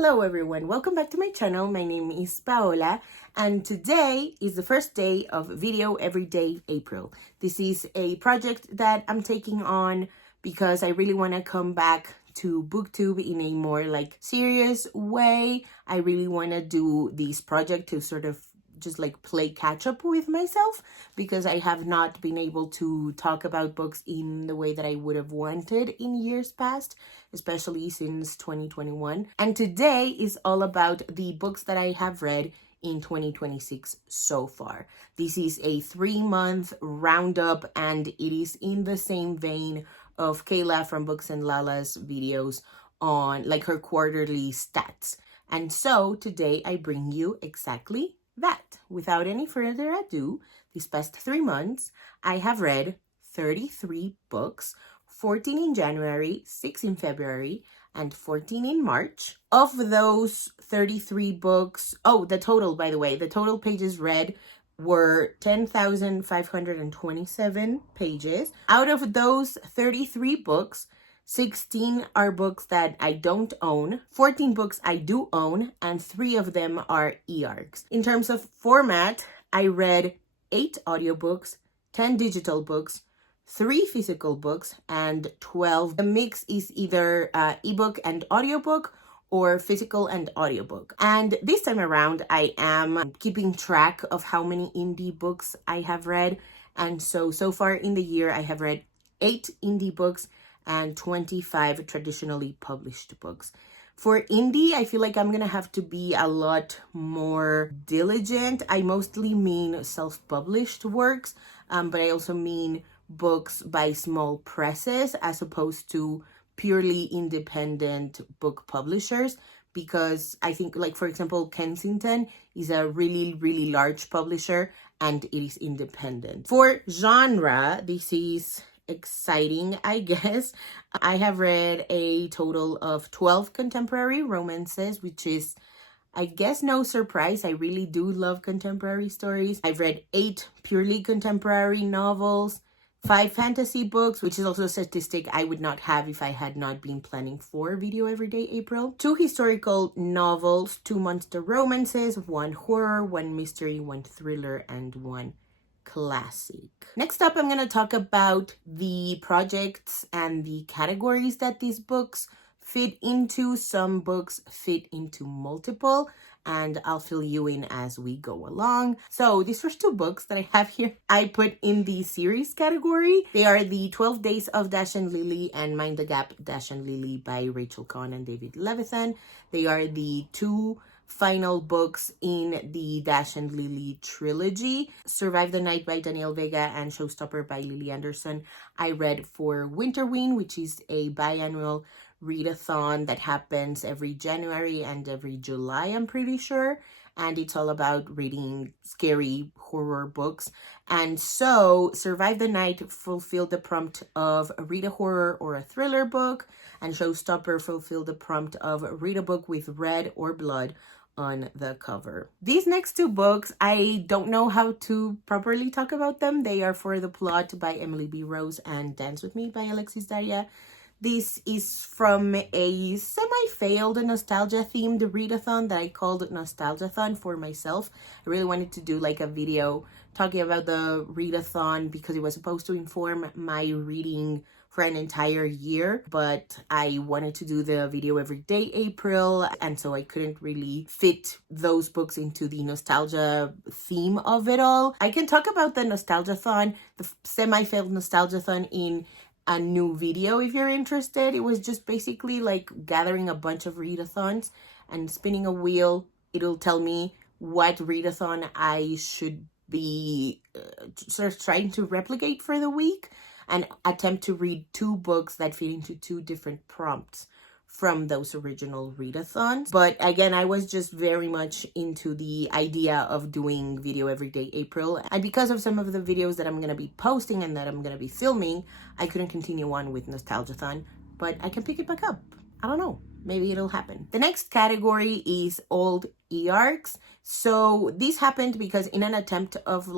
Hello everyone, welcome back to my channel. My name is Paola and today is the first day of Video Everyday April. This is a project that I'm taking on because I really want to come back to booktube in a more serious way. I really want to do this project to sort of just play catch up with myself because I have not been able to talk about books in the way that I would have wanted in years past, especially since 2021. And today is all about the books that I have read in 2026 so far. This is a 3-month roundup and it is in the same vein of Kayla from Books and Lala's videos on her quarterly stats. And so today I bring you exactly that. Without any further ado, these past 3 months, I have read 33 books, 14 in January, 6 in February, and 14 in March. Of those 33 books, the total, by the way, the total pages read were 10,527 pages. Out of those 33 books, 16 are books that I don't own, 14 books I do own, and 3 of them are e-arcs. In terms of format, I read 8 audiobooks, 10 digital books, 3 physical books, and 12. The mix is either ebook and audiobook or physical and audiobook. And this time around, I am keeping track of how many indie books I have read. And so far in the year, I have read 8 indie books and 25 traditionally published books. For indie, I feel like I'm gonna have to be a lot more diligent. I mostly mean self-published works, but I also mean books by small presses as opposed to purely independent book publishers, because I think, for example, Kensington is a really, really large publisher and it is independent. For genre, this is exciting, I guess. I have read a total of 12 contemporary romances, which is, I guess, no surprise. I really do love contemporary stories. I've read 8 purely contemporary novels, 5 fantasy books, which is also a statistic I would not have if I had not been planning for Video Everyday April, 2 historical novels, 2 monster romances, 1 horror, 1 mystery, 1 thriller, and 1 classic. Next up, I'm going to talk about the projects and the categories that these books fit into. Some books fit into multiple, and I'll fill you in as we go along. So these first 2 books that I have here, I put in the series category. They are the 12 Days of Dash and Lily and Mind the Gap, Dash and Lily by Rachel Kahn and David Levithan. They are the 2 final books in the Dash and Lily trilogy. Survive the Night by Danielle Vega and Showstopper by Lily Anderson I read for Winterween, which is a biannual readathon that happens every January and every July, I'm pretty sure. And it's all about reading scary horror books. And so Survive the Night fulfilled the prompt of read a horror or a thriller book, and Showstopper fulfilled the prompt of read a book with red or blood on the cover. These next 2 books, I don't know how to properly talk about them. They are For the Plot by Emily B. Rose and Dance With Me by Alexis Daria. This is from a semi-failed nostalgia-themed readathon that I called Nostalgiathon for myself. I really wanted to do a video talking about the readathon because it was supposed to inform my reading for an entire year, but I wanted to do the Video Everyday April, and so I couldn't really fit those books into the nostalgia theme of it all. I can talk about the Nostalgiathon, the semi-failed Nostalgiathon, in a new video if you're interested. It was just basically gathering a bunch of readathons and spinning a wheel. It'll tell me what readathon I should be sort of trying to replicate for the week and attempt to read 2 books that fit into 2 different prompts from those original readathons. But again, I was just very much into the idea of doing Video Everyday April. And because of some of the videos that I'm going to be posting and that I'm going to be filming, I couldn't continue on with Nostalgiathon, but I can pick it back up. I don't know. Maybe it'll happen. The next category is old e-arcs. So this happened because in an attempt of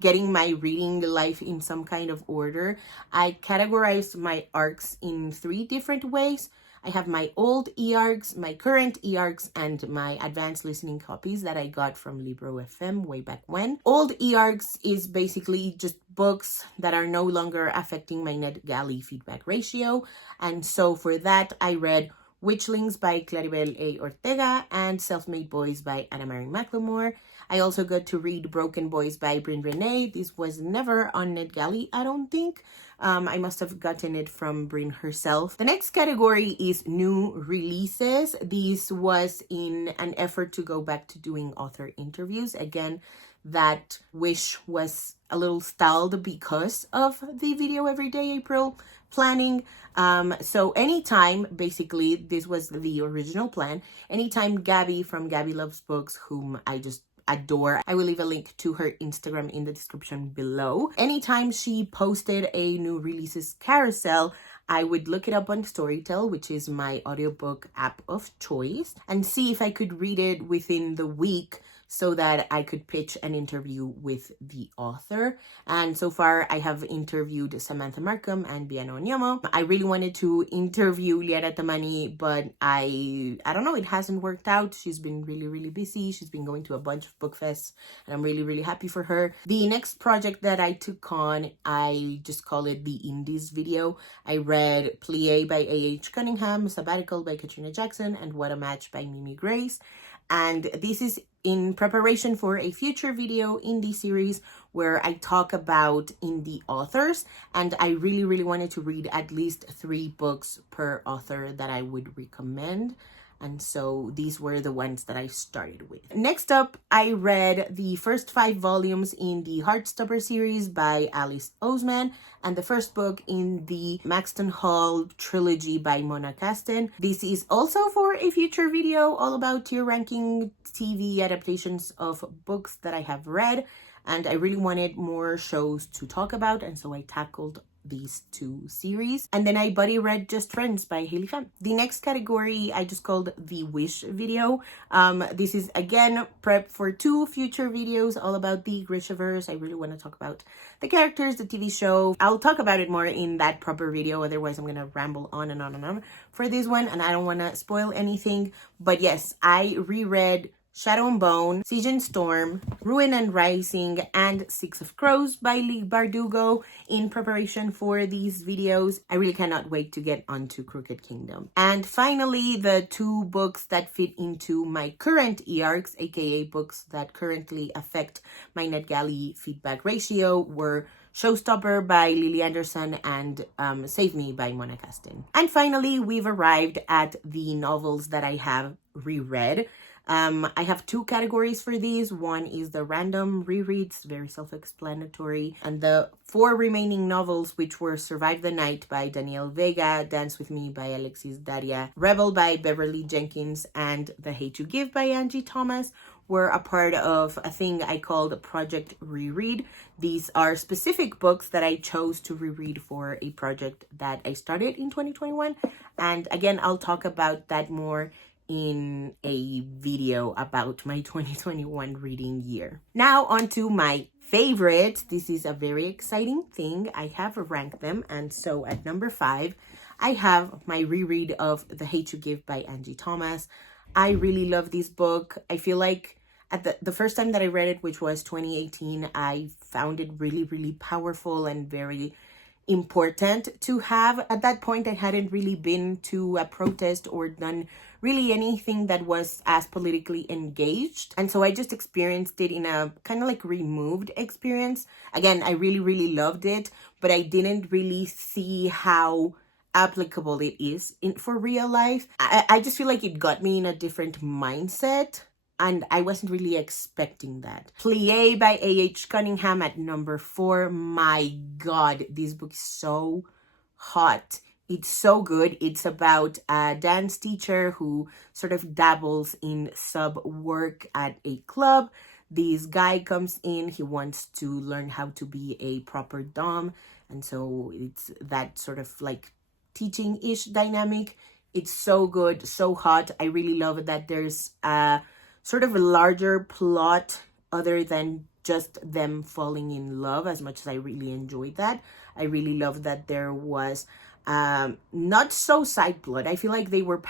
getting my reading life in some kind of order, I categorized my arcs in 3 different ways. I have my old e-arcs, my current e-arcs, and my advanced listening copies that I got from Libro FM way back when. Old e-arcs is basically just books that are no longer affecting my NetGalley feedback ratio. And so for that, I read Witchlings by Claribel A. Ortega and Self-Made Boys by Anna Marie McLemore. I also got to read Broken Boys by Bryn Renee. This was never on NetGalley, I don't think. I must have gotten it from Bryn herself. The next category is new releases. This was in an effort to go back to doing author interviews. Again, that wish was a little stalled because of the Video Everyday April planning. So anytime, basically, this was the original plan. Anytime Gabby from Gabby Loves Books, whom I just adore, I will leave a link to her Instagram in the description below. Anytime she posted a new releases carousel, I would look it up on Storytel, which is my audiobook app of choice, and see if I could read it within the week so that I could pitch an interview with the author. And so far, I have interviewed Samantha Markham and Biano Onyomo. I really wanted to interview Liara Tamani, but I don't know, it hasn't worked out. She's been really busy. She's been going to a bunch of book fests, and I'm really happy for her. The next project that I took on, I just call it the Indies video. I read Plie by A.H. Cunningham, Sabbatical by Katrina Jackson, and What a Match by Mimi Grace. And this is in preparation for a future video indie series where I talk about indie authors, and I really wanted to read at least 3 books per author that I would recommend. And so these were the ones that I started with. Next up, I read the first 5 volumes in the Heartstopper series by Alice Oseman and the first book in the Maxton Hall trilogy by Mona Kasten. This is also for a future video all about tier ranking TV adaptations of books that I have read. And I really wanted more shows to talk about, and so I tackled these 2 series. And then I buddy read Just Friends by Hailey Pham. The next category I just called the Wish video. This is again prep for 2 future videos all about the Grishaverse. I really want to talk about the characters, the TV show. I'll talk about it more in that proper video, otherwise I'm gonna ramble on and on for this one, and I don't want to spoil anything. But yes, I reread Shadow and Bone, Siege and Storm, Ruin and Rising, and Six of Crows by Lee Bardugo in preparation for these videos. I really cannot wait to get onto Crooked Kingdom. And finally, the 2 books that fit into my current e-arcs, aka books that currently affect my NetGalley feedback ratio, were Showstopper by Lily Anderson and Save Me by Mona Kasten. And finally, we've arrived at the novels that I have reread. I have 2 categories for these. One is the random rereads, very self-explanatory, and the 4 remaining novels, which were Survive the Night by Danielle Vega, Dance With Me by Alexis Daria, Rebel by Beverly Jenkins, and The Hate You Give by Angie Thomas, were a part of a thing I called Project Reread. These are specific books that I chose to reread for a project that I started in 2021. And again, I'll talk about that more in a video about my 2021 reading year. Now on to my favorites. This is a very exciting thing. I have ranked them, and so at number 5, I have my reread of The Hate You Give by Angie Thomas. I really love this book. I feel like at the first time that I read it, which was 2018, I found it really powerful and very important to have. At that point, I hadn't really been to a protest or done really anything that was as politically engaged. And so I just experienced it in a kind of like removed experience. Again, I really loved it, but I didn't really see how applicable it is for real life. I just feel like it got me in a different mindset, and I wasn't really expecting that. Plie by A.H. Cunningham at number 4. My God, this book is so hot. It's so good. It's about a dance teacher who sort of dabbles in sub work at a club. This guy comes in. He wants to learn how to be a proper dom. And so it's that sort of like teaching-ish dynamic. It's so good, so hot. I really love that there's a sort of a larger plot other than just them falling in love, as much as I really enjoyed that. I really love that there was Not so side plot. I feel like they were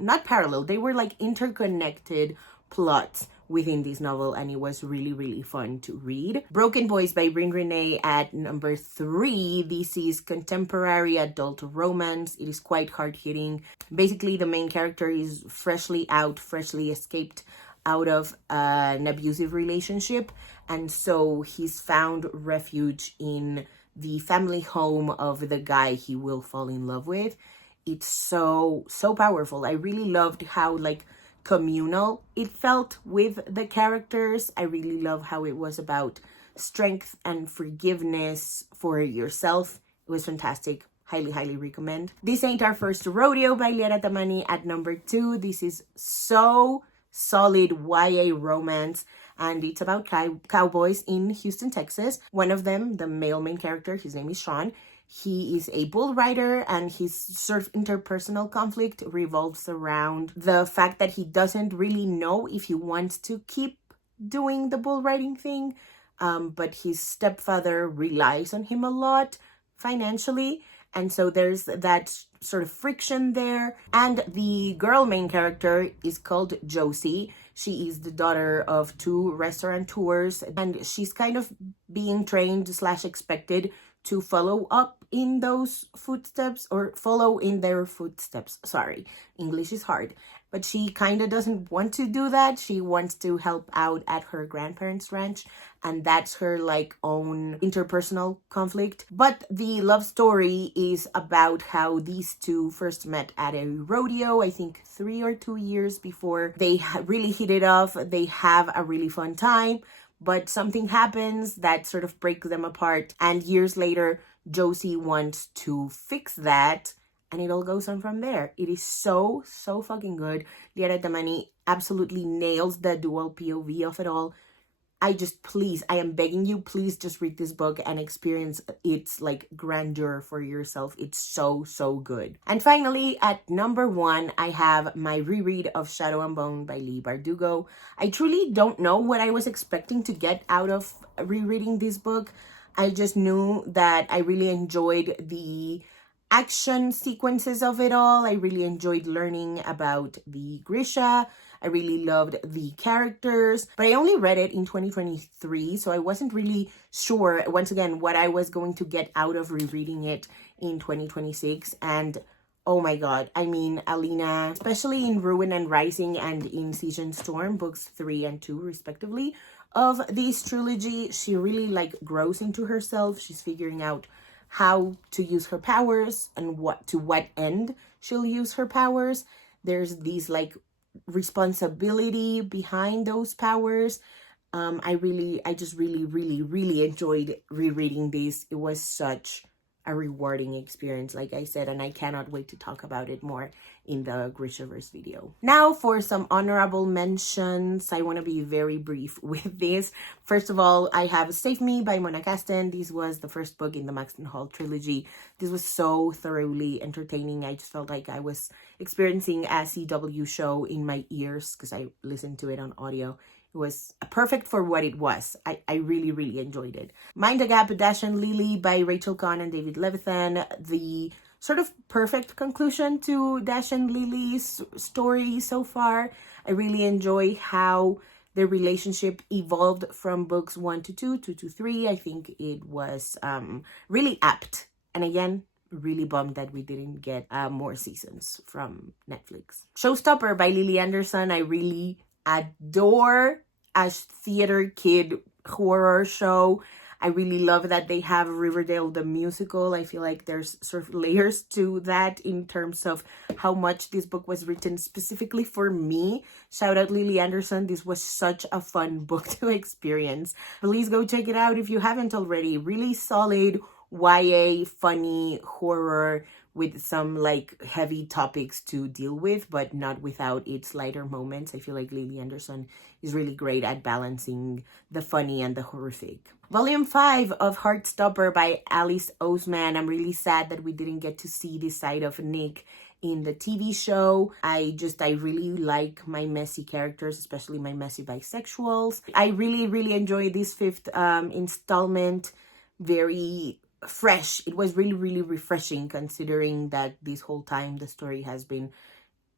not parallel, they were like interconnected plots within this novel, and it was really, really fun to read. Broken Boys by Bryn Renee at number 3. This is contemporary adult romance. It is quite hard-hitting. Basically, the main character is freshly escaped out of an abusive relationship, and so he's found refuge in the family home of the guy he will fall in love with. It's so powerful. I really loved how like communal it felt with the characters. I really love how it was about strength and forgiveness for yourself. It was fantastic. Highly recommend. This Ain't Our First Rodeo by Liara Tamani at number 2. This is so solid YA romance, and it's about cowboys in Houston, Texas. One of them, the male main character, his name is Sean. He is a bull rider, and his sort of interpersonal conflict revolves around the fact that he doesn't really know if he wants to keep doing the bull riding thing, but his stepfather relies on him a lot financially, and so there's that sort of friction there. And the girl main character is called Josie. She is the daughter of 2 restaurateurs, and she's kind of being trained / expected to follow up in those footsteps, or follow in their footsteps. Sorry, English is hard. But she kind of doesn't want to do that. She wants to help out at her grandparents' ranch, and that's her like own interpersonal conflict. But the love story is about how these 2 first met at a rodeo, I think 3 or 2 years before they really hit it off. They have a really fun time, but something happens that sort of breaks them apart, and years later Josie wants to fix that, and it all goes on from there. It is so fucking good. Liara Tamani absolutely nails the dual POV of it all. I am begging you, please just read this book and experience its like grandeur for yourself. It's so good. And finally, at number 1, I have my reread of Shadow and Bone by Leigh Bardugo. I truly don't know what I was expecting to get out of rereading this book. I just knew that I really enjoyed the action sequences of it all. I really enjoyed learning about the Grisha. I really loved the characters, but I only read it in 2023, so I wasn't really sure, once again, what I was going to get out of rereading it in 2026. And oh my god, I mean, Alina, especially in Ruin and Rising and in Siege and Storm, books 3 and 2 respectively of this trilogy, she really like grows into herself. She's figuring out how to use her powers and to what end she'll use her powers. There's these like responsibility behind those powers. I just really enjoyed rereading this. It was such a rewarding experience, like I said, and I cannot wait to talk about it more in the Grishaverse video. Now for some honorable mentions. I want to be very brief with this. First of all, I have Save Me by Mona Kasten. This was the first book in the Maxton Hall trilogy. This was so thoroughly entertaining. I just felt like I was experiencing a CW show in my ears because I listened to it on audio. It was perfect for what it was. I really enjoyed it. Mind the Gap, Dash and Lily by Rachel Kahn and David Levithan. The sort of perfect conclusion to Dash and Lily's story so far. I really enjoy how their relationship evolved from books 1 to 2, 2 to 3. I think it was really apt. And again, really bummed that we didn't get more seasons from Netflix. Showstopper by Lily Anderson. I really adore a theater kid horror show. I really love that they have Riverdale the musical. I feel like there's sort of layers to that in terms of how much this book was written specifically for me. Shout out Lily Anderson. This was such a fun book to experience. Please go check it out if you haven't already. Really solid YA funny horror with some like heavy topics to deal with, but not without its lighter moments. I feel like Lily Anderson is really great at balancing the funny and the horrific. Volume 5 of Heartstopper by Alice Oseman. I'm really sad that we didn't get to see this side of Nick in the TV show. I really like my messy characters, especially my messy bisexuals. I really enjoyed this 5th installment. Very fresh. It was really, really refreshing, considering that this whole time the story has been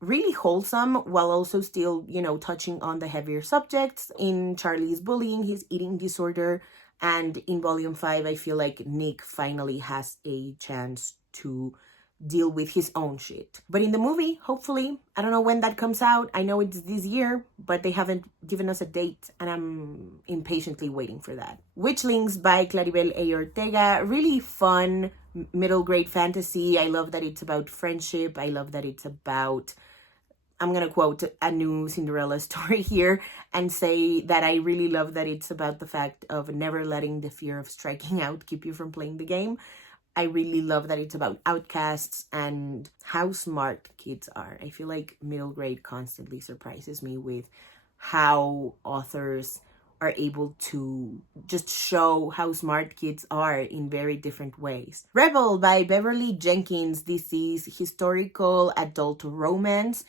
really wholesome while also still, you know, touching on the heavier subjects. In Charlie's bullying, his eating disorder, and in volume 5, I feel like Nick finally has a chance to deal with his own shit. But in the movie, hopefully, I don't know when that comes out. I know it's this year, but they haven't given us a date, and I'm impatiently waiting for that. Witchlings by Claribel A. Ortega. Really fun middle grade fantasy. I love that it's about friendship. I love that it's about, I'm going to quote a new Cinderella story here and say that I really love that it's about the fact of never letting the fear of striking out keep you from playing the game. I really love that it's about outcasts and how smart kids are. I feel like middle grade constantly surprises me with how authors are able to just show how smart kids are in very different ways. Rebel by Beverly Jenkins. This is historical adult romance,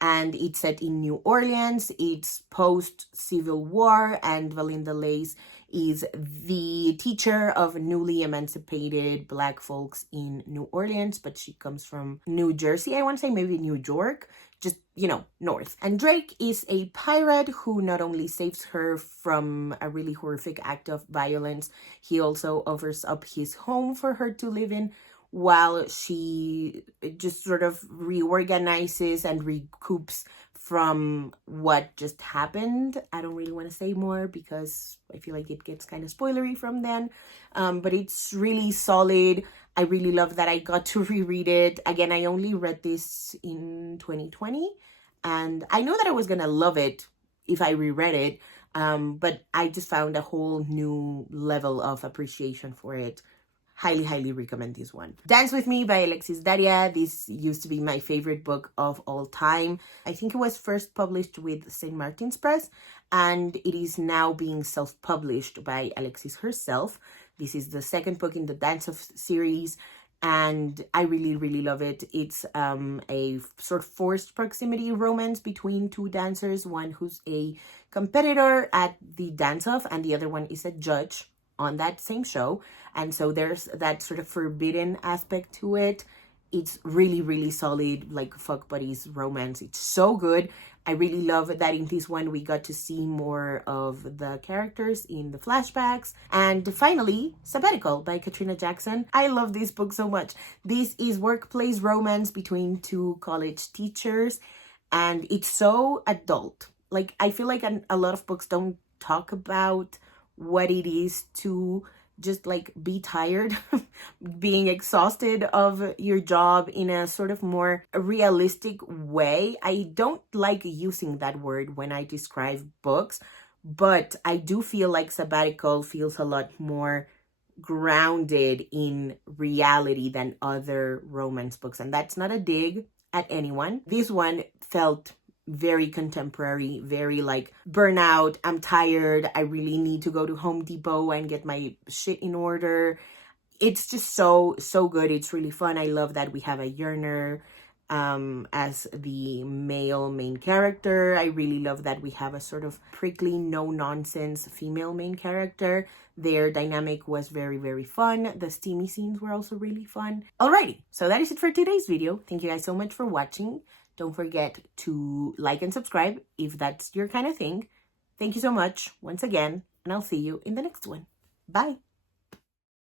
and it's set in New Orleans. It's post-Civil War, and Valinda Lace is the teacher of newly emancipated Black folks in New Orleans, but she comes from New Jersey, I want to say, maybe New York, just, you know, north. And Drake is a pirate who not only saves her from a really horrific act of violence, he also offers up his home for her to live in, while she just sort of reorganizes and recoups from what just happened. I don't really want to say more because I feel like it gets kind of spoilery from then. But it's really solid. I really love that I got to reread it. Again, I only read this in 2020. And I know that I was going to love it if I reread it. But I just found a whole new level of appreciation for it. Highly, highly recommend this one. Dance With Me by Alexis Daria. This used to be my favorite book of all time. I think it was first published with St. Martin's Press, and it is now being self-published by Alexis herself. This is the second book in the Dance Of series, and I really, really love it. It's a sort of forced proximity romance between two dancers, one who's a competitor at the Dance Off, and the other one is a judge on that same show. And so there's that sort of forbidden aspect to it. It's really, really solid, like fuck buddies romance. It's so good. I really love that in this one we got to see more of the characters in the flashbacks. And finally, Sabbatical by Katrina Jackson. I love this book so much. This is workplace romance between two college teachers, and it's so adult. Like, I feel like a lot of books don't talk about what it is to just like be tired, being exhausted of your job in a sort of more realistic way. I don't like using that word when I describe books, but I do feel like Sabbatical feels a lot more grounded in reality than other romance books. And that's not a dig at anyone. This one felt very contemporary, very like burnout. I'm tired. I really need to go to Home Depot and get my shit in order. It's just so good. It's really fun. I love that we have a yearner as the male main character. I really love that we have a sort of prickly, no-nonsense female main character. Their dynamic was very, very fun. The steamy scenes were also really fun. Alrighty, so that is it for today's video. Thank you guys so much for watching. Don't forget to like and subscribe if that's your kind of thing. Thank you so much once again, and I'll see you in the next one. Bye.